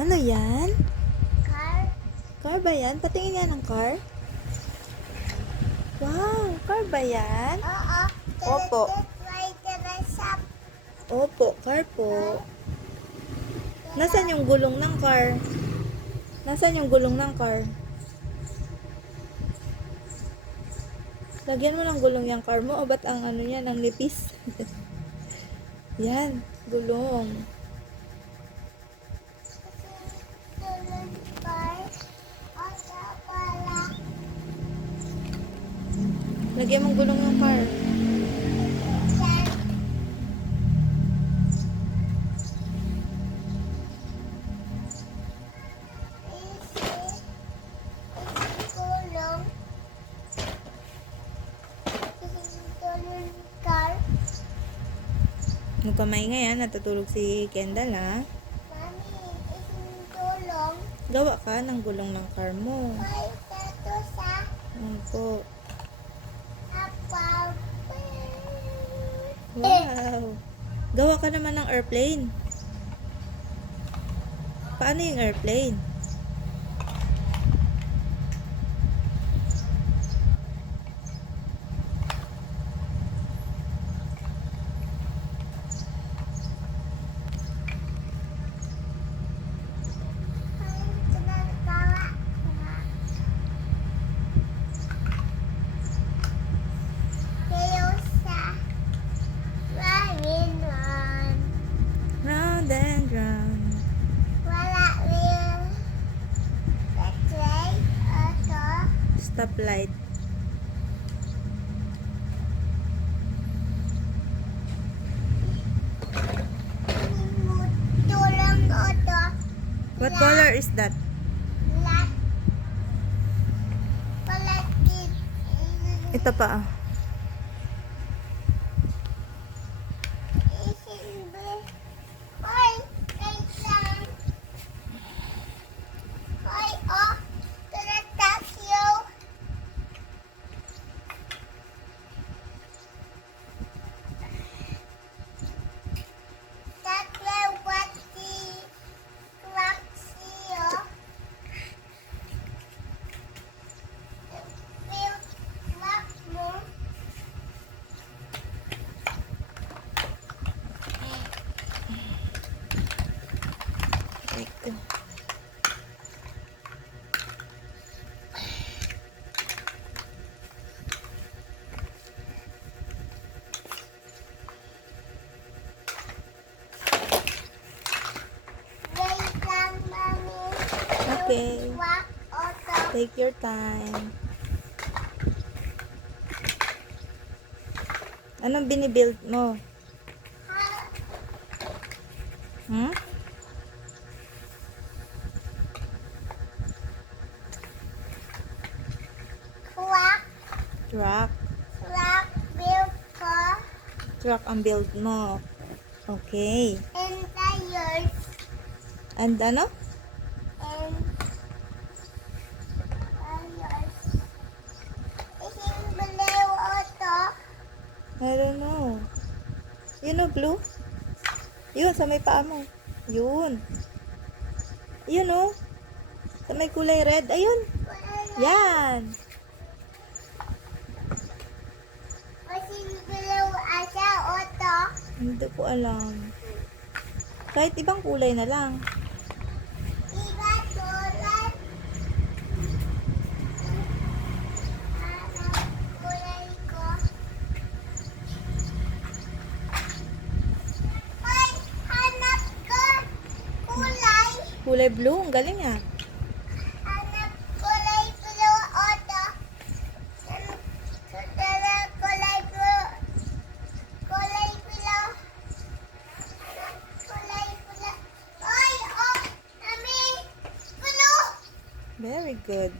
Ano yan? Car. Car ba yan? Patingin nga ng car. Wow, car ba yan? Oo. Opo. Shop. Opo, car po. Nasaan yung gulong ng car? Nasaan yung gulong ng car? Lagyan mo ng gulong yung car mo o ba't ang ano niya, ng nipis? Yan, gulong. Car. Oto pala. Lagyan mong gulong yung car. Yan. Gulong. Gulong car. Huwag ka maingay ha, natutulog si Kendall ha. Mami, gulong. Gawa ka ng gulong ng car mo. Ay, tato sa Opo. apaw. Wow. Gawa ka naman ng airplane. Paano yung airplane? Round and round. Stoplight. What color is that? Ito pa ah. Ito. Okay. Take your time. Anong binibuild mo? Hmm? Truck. Truck ang build mo. Okay. And tires. And ano? And tires. Isang blue auto. I don't know. You know blue? Yun, sa may paa mo. Yun. Yun oh. Sa may kulay red. Ayun. Yan. Isang blue asa auto. Hindi ko alam. Kahit ibang kulay na lang. Iba tulad. Hanap kulay ko. Ay, hanap ko. Kulay. Kulay blue. Ang galing ah. Hanap kulay blue auto. Hanap kulay blue. Kulay blue. Hanap kulay blue. Ay, oh, mami. Blue. Very good.